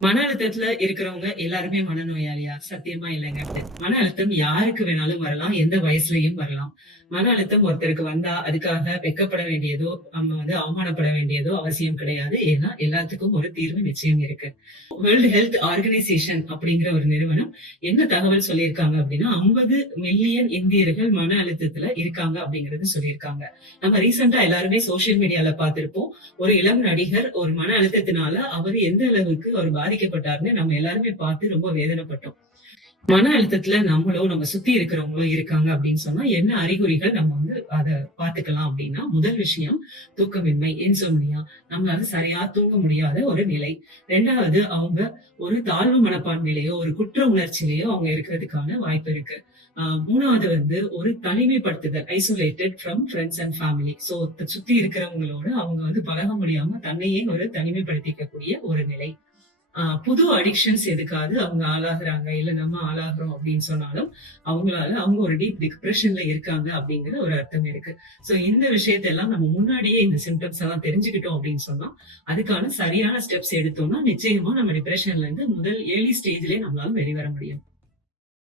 மன அழுத்தத்துல இருக்கிறவங்க எல்லாருமே மனநோயாளியா? சத்தியமா இல்லைங்க. மன அழுத்தம் யாருக்கு வேணாலும் வரலாம். எந்த வயசுலயும் வரலாம். மன அழுத்தம் ஒருத்தருக்கு வந்தா, அதுக்காக வெட்கப்பட வேண்டியதோ, நம்ம அவமானப்பட வேண்டியதோ அவசியம் கிடையாது. ஏன்னா, எல்லாத்துக்கும் ஒரு தீர்வு நிச்சயம் இருக்கு. வேர்ல்ட் ஹெல்த் ஆர்கனைசேஷன் அப்படிங்கிற ஒரு நிறுவனம் என்ன தகவல் சொல்லியிருக்காங்க அப்படின்னா, 50 மில்லியன் இந்தியர்கள் மன அழுத்தத்துல இருக்காங்க அப்படிங்கறது சொல்லியிருக்காங்க. நம்ம ரீசென்ட்டா எல்லாருமே சோசியல் மீடியால பார்த்திருப்போம். ஒரு இளம் நடிகர் ஒரு மன அழுத்தத்தினால அவரு எந்த அளவுக்கு அவர் பாதிக்கப்பட்டாருன்னு நம்ம எல்லாருமே பார்த்து ரொம்ப வேதனைப்பட்டோம். மன அழுத்தத்துல நம்மளோ, நம்ம சுத்தி இருக்கிறவங்களோ இருக்காங்க அப்படின்னு சொன்னா, என்ன அறிகுறிகள் நம்ம அத பாத்துக்கலாம் அப்படின்னா, முதல் விஷயம் தூக்கமின்மை, இன்சோம்னியா. நம்மளால சரியா தூங்க முடியாத ஒரு நிலை. 2வது அவங்க ஒரு தாழ்வு மனப்பான்மையிலயோ, ஒரு குற்ற உணர்ச்சியிலயோ அவங்க இருக்கிறதுக்கான வாய்ப்பு இருக்கு. 3வது ஒரு தனிமைப்படுத்துதல், isolated from friends and family. So சுத்தி இருக்கிறவங்களோட அவங்க பழக முடியாம தன்னையே ஒரு தனிமைப்படுத்திக்கக்கூடிய ஒரு நிலை. புது அடிக்ஷன்ஸ் எதுக்காவது அவங்க ஆளாகுறாங்க, இல்ல நம்ம ஆளாகுறோம் அப்படின்னு சொன்னாலும், அவங்க ஒரு டீப் டிப்ரஷன்ல இருக்காங்க அப்படிங்கிற ஒரு அர்த்தம் இருக்கு. சோ இந்த விஷயத்தெல்லாம் நம்ம முன்னாடியே இந்த சிம்ப்டம்ஸ் எல்லாம் தெரிஞ்சுக்கிட்டோம் அப்படின்னு சொன்னா, அதுக்கான சரியான ஸ்டெப்ஸ் எடுத்தோம்னா, நிச்சயமா நம்ம டிப்ரஷன்ல இருந்து முதல் ஏர்லி ஸ்டேஜ்லயே நம்மளால வெளிவர முடியும்.